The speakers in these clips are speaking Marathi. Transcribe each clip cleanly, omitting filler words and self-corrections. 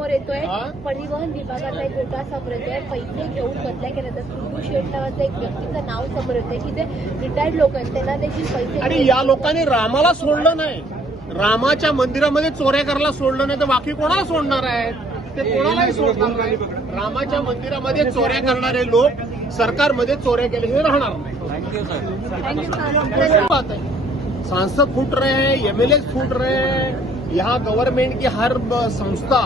समोर येतोय. परिवहन विभागाचा एक मोठा समोर येतोय. पैसे घेऊन बदल्या केल्या तर सिद्धू शेठ नावाचं एक व्यक्तीचं नाव समोर येतंय की जे रिटायर्ड लोक आहेत त्यांना देखील पैसे. आणि या लोकांनी रामाला सोडलं नाही, रामाच्या मंदिरामध्ये चोऱ्या करायला सोडलं नाही तर बाकी कोणाला सोडणार आहेत? ते कोणालाही सोडणार नाही. रामाच्या मंदिरामध्ये चोऱ्या करणारे लोक सरकारमध्ये चोऱ्या केल्याशिवाय राहणार नाही. बात है, सांसद फूट रहे हैं, एमएलए फूट रहे हैं, यहाँ गवर्नमेंट की हर संस्था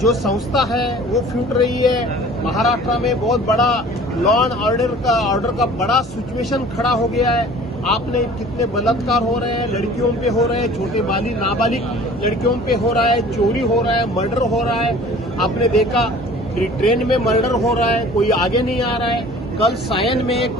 जो संस्था है वो फूट रही है। महाराष्ट्र में बहुत बड़ा लॉ एंड ऑर्डर का बड़ा सिचुएशन खड़ा हो गया है। आपने कितने बलात्कार हो रहे हैं, लड़कियों पे हो रहे हैं, छोटे नाबालिग लड़कियों पे हो रहा है, चोरी हो रहा है, मर्डर हो रहा है। आपने देखा ट्रेन में मर्डर हो रहा है, कोई आगे नहीं आ रहा है। कल सायन में एक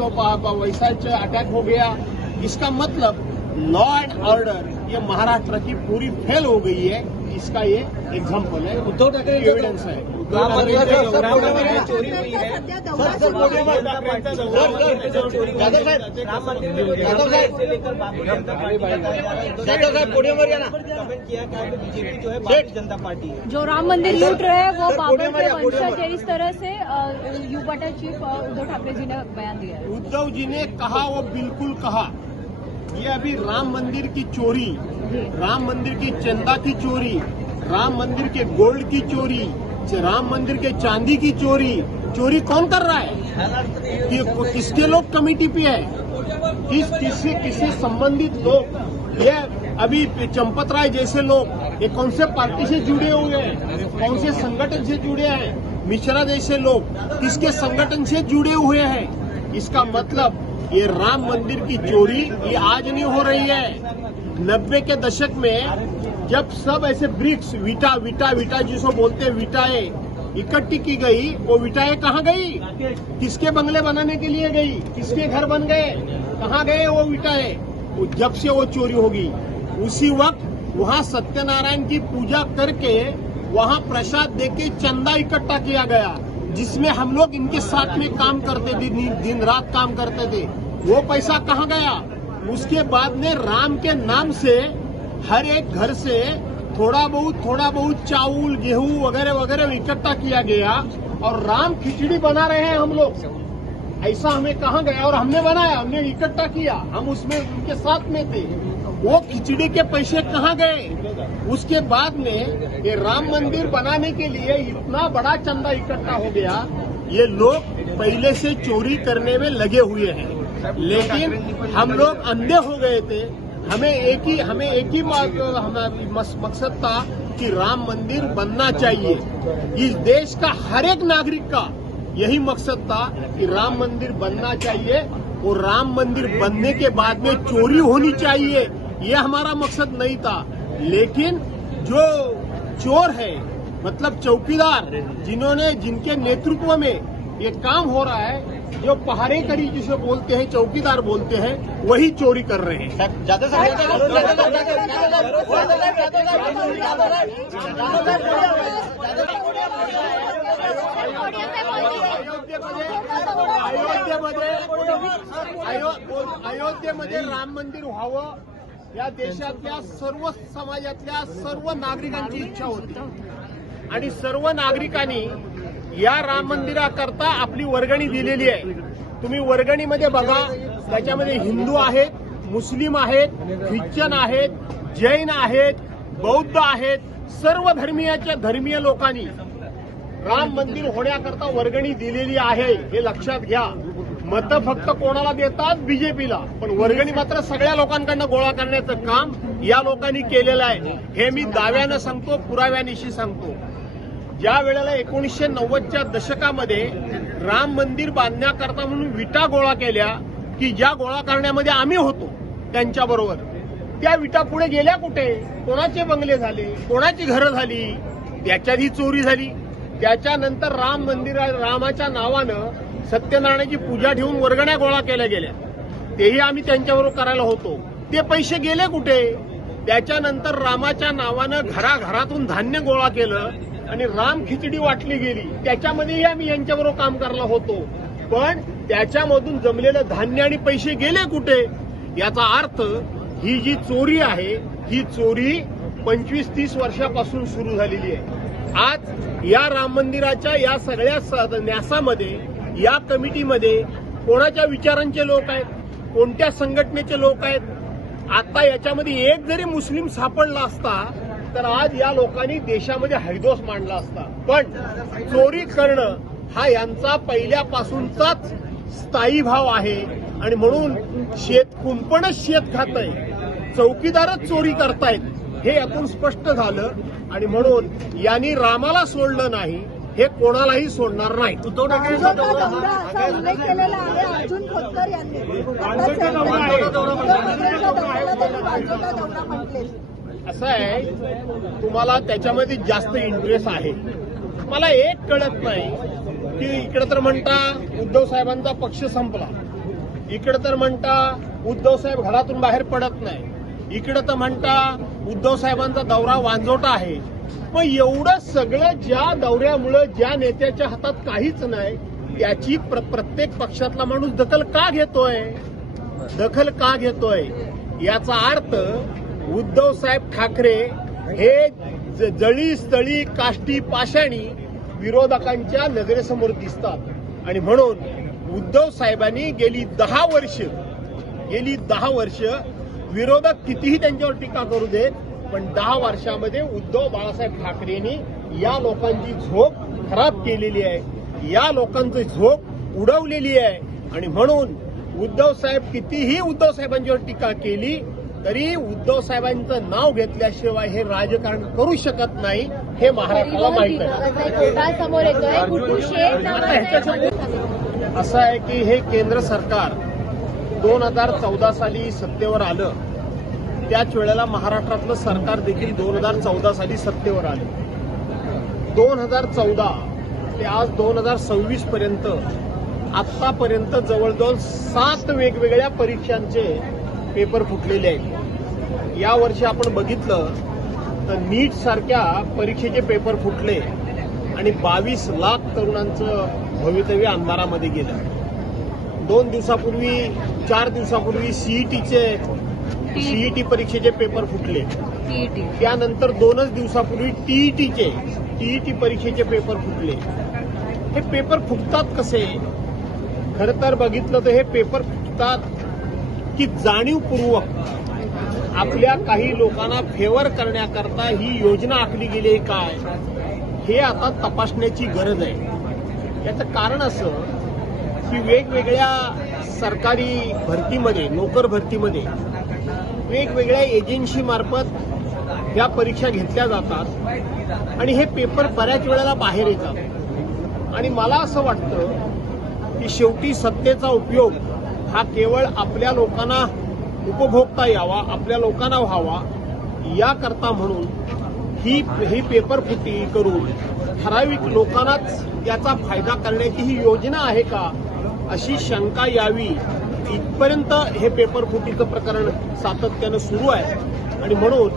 वैसा अटैक हो गया। इसका मतलब लॉ एंड ऑर्डर ये महाराष्ट्र की पूरी फेल हो गई है। इसका ये एग्जाम्पल है, उद्धव ठाकरे एविडेंस है। राम मंदिर में चोरी हुई है। बीजेपी जो है भारतीय जनता पार्टी है जो राम मंदिर लूट रहे हैं वो बाबर के वंशज है, इस तरह से युवा चीफ उद्धव ठाकरे जी ने बयान दिया है। उद्धव जी ने कहा वो बिल्कुल कहा। ये अभी राम मंदिर की चोरी, राम मंदिर की चंदा की चोरी, राम मंदिर के गोल्ड की चोरी, राम मंदिर के चांदी की चोरी कौन कर रहा है? कि किसके लोग कमेटी पे है? किससे संबंधित लोग? ये अभी चंपत राय जैसे लोग ये कौन से पार्टी से जुड़े हुए हैं, कौन से संगठन से जुड़े हैं? मिश्रा जैसे लोग किसके संगठन से जुड़े हुए हैं? इसका मतलब ये राम मंदिर की चोरी ये आज नहीं हो रही है। 90 के दशक में जब सब ऐसे ब्रिक्स विटा जिसको बोलते हैं विटाएं इकट्ठी की गई, वो विटाएं कहाँ गई? किसके बंगले बनाने के लिए गई? किसके घर बन गए? कहाँ गए वो विटाएं? जब से वो चोरी होगी उसी वक्त वहाँ सत्यनारायण की पूजा करके वहाँ प्रसाद देके चंदा इकट्ठा किया गया, जिसमें हम लोग इनके साथ में काम करते थे, दिन रात काम करते थे। वो पैसा कहाँ गया? उसके बाद में राम के नाम से हर एक घर से थोड़ा बहुत चावल गेहूं वगैरह वगैरह इकट्ठा किया गया और राम खिचड़ी बना रहे हैं हम लोग। ऐसा हमें कहाँ गया? और हमने बनाया, हमने इकट्ठा किया, हम उसमें उनके साथ में थे। वो खिचड़ी के पैसे कहाँ गए? उसके बाद में ये राम मंदिर बनाने के लिए इतना बड़ा चंदा इकट्ठा हो गया। ये लोग पहले से चोरी करने में लगे हुए हैं, लेकिन हम लोग अंधे हो गए थे। हमें एक ही मकसद था कि राम मंदिर बनना चाहिए। इस देश का हर एक नागरिक का यही मकसद था कि राम मंदिर बनना चाहिए और राम मंदिर बनने के बाद में चोरी होनी चाहिए, ये हमारा मकसद नहीं था। लेकिन जो चोर है, मतलब चौकीदार, जिनके नेतृत्व में ये काम हो रहा है, जो पहाड़ेकरी जिसे बोलते हैं, चौकीदार बोलते हैं, वही चोरी कर रहे हैं। अयोध्येमध्ये राम मंदिर व्हावं या देशातल्या सर्व समाजातल्या सर्व नागरिकांची इच्छा होती आणि सर्व नागरिकांनी या राम मंदिराकरता आपली वर्गणी दिलेली आहे। तुम्ही वर्गणीमध्ये बघा, त्याच्यामध्ये हिंदू आहेत, मुस्लिम आहेत, ख्रिश्चन आहेत, जैन आहेत, बौद्ध आहेत, सर्व धर्मीय लोकांनी राम मंदिर होण्याकरता वर्गणी दिलेली आहे, हे लक्षात घ्या। मतं फक्त कोणाला देतात? बीजेपीला, पण वर्गणी मात्र सगळ्या लोकांकडनं गोळा करण्याचं काम या लोकांनी केलेलं आहे। हे मी दाव्यानं सांगतो, पुराव्यानिशी सांगतो। ज्या वेळेला 1990च्या दशकामध्ये राम मंदिर बांधण्याकरता म्हणून विटा गोळा केल्या, की ज्या गोळा करण्यामध्ये आम्ही होतो त्यांच्याबरोबर, त्या विटा पुढे गेल्या कुठे? कोणाचे बंगले झाले, कोणाची घरं झाली, त्याच्यातही चोरी झाली। त्याच्यानंतर रामाच्या नावानं सत्यनारायणाची पूजा ठेवून वर्गण्या गोळा केल्या गेल्या, तेही आम्ही त्यांच्याबरोबर करायला होतो। ते पैसे गेले कुठे? त्याच्यानंतर रामाच्या नावानं घराघरातून धान्य गोळा केलं आणि राम खिचडी वाटली गेली, त्याच्यामध्येही आम्ही यांच्याबरोबर काम करायला होतो। पण त्याच्यामधून जमलेलं धान्य आणि पैसे गेले कुठे? याचा अर्थ ही जी चोरी आहे, ही चोरी 25-30 वर्षापासून सुरू झालेली आहे। आज या राम मंदिराच्या या सगळ्या न्यासामध्ये, या कमिटीमध्ये कोणाच्या विचारांचे लोक आहेत, कोणत्या संघटनेचे लोक आहेत? आता याच्यामध्ये एक जरी मुस्लिम सापडला असता तर आज या लोकांनी देशामध्ये हैदोस मांडला असता. पण चोरी करणं हा यांचा पहिल्यापासूनचाच स्थायी भाव आहे आणि म्हणून कुंपणच शेत खातंय, चौकीदारच चोरी करतायत हे यातून स्पष्ट झालं. आणि म्हणून यांनी रामाला सोडलं नाही, हे कोणालाही सोडणार नाही. उद्धव ठाकरेंचा दौरा असा उल्लेख केलेला आहे अर्जुन खोतकर यांनी. असं आहे, तुम्हाला त्याच्यामध्ये जास्त इंटरेस्ट आहे. मला एक कळत नाही की इकडे तर म्हणता उद्धव साहेबांचा पक्ष संपला, इकडे तर म्हणता उद्धव साहेब घरातून बाहेर पडत नाही, इकडे तर म्हणता उद्धव साहेबांचा दौरा वांजोटा आहे. मग एवढं सगळं ज्या दौऱ्यामुळे ज्या नेत्याच्या हातात काहीच नाही त्याची प्रत्येक पक्षातला माणूस दखल का घेतोय? याचा अर्थ उद्धव साहेब ठाकरे हे जळी स्थळी काष्टी पाषाणी विरोधकांच्या नजरेसमोर दिसतात. आणि म्हणून उद्धव साहेबांनी गेली 10 वर्ष विरोधक कितीही त्यांच्यावर टीका करू देत, पण 10 वर्षामध्ये उद्धव बाळासाहेब ठाकरेंनी या लोकांची झोप खराब केलेली आहे, या लोकांची झोप उडवलेली आहे. आणि म्हणून उद्धव साहेब कितीही उद्धव साहेबांच्यावर टीका केली तरी उद्धव साहेबांचं नाव घेतल्याशिवाय हे राजकारण करू शकत नाही, हे महाराष्ट्राला माहित आहे. समोर येतोय गुड्डू शेठ असं आहे की हे केंद्र सरकार 2014 साली सत्तेवर आलं, त्याच वेळेला महाराष्ट्रातलं सरकार देखील 2014 साली सत्तेवर आलं. 2014 ते आज 2026 पर्यंत आतापर्यंत जवळजवळ 7 वेगवेगळ्या परीक्षांचे पेपर फुटलेले आहेत. या वर्षी आपण बघितलं तर नीट सारख्या परीक्षेचे पेपर फुटले आणि 22 लाख तरुणांचं भवितव्य अंधारामध्ये गेलं. 4 दिवसापूर्वी सीईटी परीक्षेचे पेपर फुटले. त्यानंतर 2च दिवसापूर्वी टीईटी परीक्षेचे पेपर फुटले. हे पेपर फुटतात कसे? खरं तर बघितलं तर हे पेपर फुटतात की जाणीवपूर्वक आपल्या काही लोकांना फेवर करण्याकरता ही योजना आखली गेली आहे काय, हे आता तपासण्याची गरज आहे. याचं कारण असं की वेगवेगळ्या सरकारी भरतीमध्ये, नोकर भरतीमध्ये वेगवेगळ्या एजन्सी मार्फत या परीक्षा घेतल्या जातात आणि हे पेपर बऱ्याच वेळेला बाहेर येतात. आणि मला असं वाटतं की शेवटी सत्तेचा उपयोग हा केवळ आपल्या लोकांना उपभोगता यावा, आपल्या लोकांना व्हावा याकरता म्हणून ही पेपर फुटी करून ठराविक लोकांनाच याचा फायदा करण्याची ही योजना आहे का, अशी शंका यावी इथपर्यंत हे पेपर फुटीचं प्रकरण सातत्यानं सुरू आहे. आणि म्हणून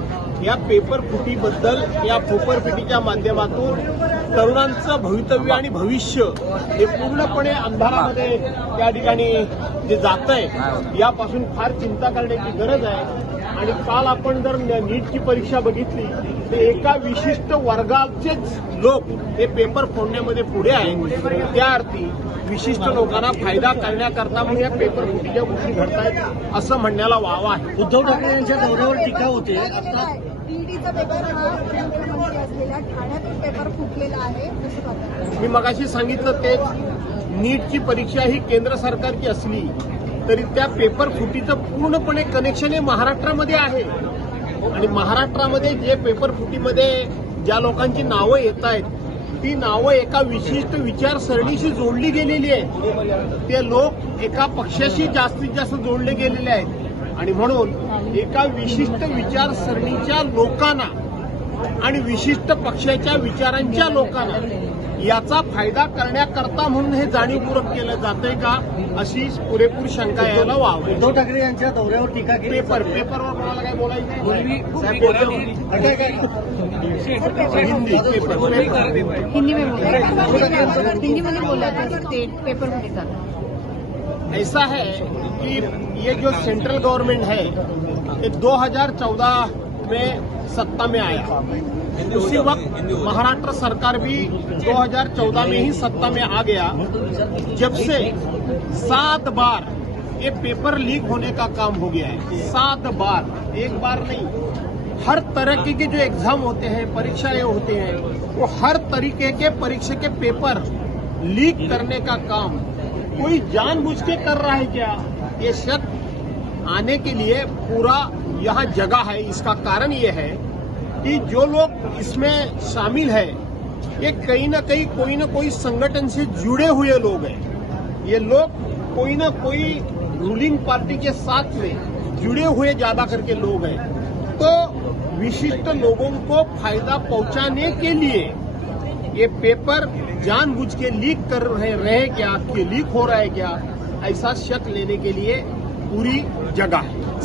या पेपर फुटीबद्दल, या पेपरफुटीच्या माध्यमातून तरुणांचं भवितव्य आणि भविष्य हे पूर्णपणे अंधारामध्ये त्या ठिकाणी जे जातंय यापासून फार चिंता करण्याची गरज आहे. आणि काल आपण जर नीटची परीक्षा बघितली तर एका विशिष्ट वर्गाचेच लोक हे पेपर फोडण्यामध्ये पुढे आहेत. त्या अर्थी विशिष्ट लोकांना फायदा करण्याकरता म्हणून या पेपर फुटीच्या गोष्टी घडतायत असं म्हणण्याला वाव आहे. उद्धव ठाकरे यांच्या दौऱ्यावर टीका होते. टीईटीचा पेपर हा मुख्यमंत्री असलेल्या ठाण्यातील पेपर फुटलेला आहे. मी मगाशी सांगितलं तेच, नीटची परीक्षा ही केंद्र सरकारची असली तरी त्या पेपर फुटीचं पूर्णपणे कनेक्शन हे महाराष्ट्रामध्ये आहे. आणि महाराष्ट्रामध्ये जे पेपर फुटीमध्ये ज्या लोकांची नावं येत आहेत ती नावं एका विशिष्ट विचारसरणीशी जोडली गेलेली आहेत. ते लोक एका पक्षाशी जास्तीत जास्त जोडले गेलेले आहेत. आणि म्हणून एका विशिष्ट विचारसरणीच्या लोकांना आणि विशिष्ट पक्षाच्या विचारांच्या लोकांना याचा फायदा करण्याकरता म्हणून हे जाणीवपूर्वक केलं जातंय का, अशी पुरेपूर शंका यायला वाव. उद्धव ठाकरे यांच्या दौऱ्यावर टीका केली. पेपरवर कोणाला काय बोलायचं? हिंदी में बोला था पेपर फुटी. ऐसा है कि ये जो सेंट्रल गवर्नमेंट है ये 2014 में सत्ता में आया उसी वक्त महाराष्ट्र सरकार भी 2014 में ही सत्ता में आ गया, जब से 7 बार ये पेपर लीक होने का काम हो गया है। 7 बार, एक बार नहीं। हर तरह के जो एग्जाम होते हैं, परीक्षाएं होते हैं, वो हर तरीके के परीक्षा के पेपर लीक करने का काम कोई जानबूझ के कर रहा है क्या? ये शक आने के लिए पूरा यहाँ जगह है। इसका कारण ये है कि जो लोग इसमें शामिल है ये कहीं ना कहीं कोई ना कोई संगठन से जुड़े हुए लोग हैं। ये लोग कोई ना कोई रूलिंग पार्टी के साथ में जुड़े हुए ज्यादा करके लोग हैं। तो विशिष्ट लोगों को फायदा पहुंचाने के लिए ये पेपर जानबूझ के लीक कर रहे क्या, कि लीक हो रहा है क्या, ऐसा शक लेने के लिए पूरी जगह है।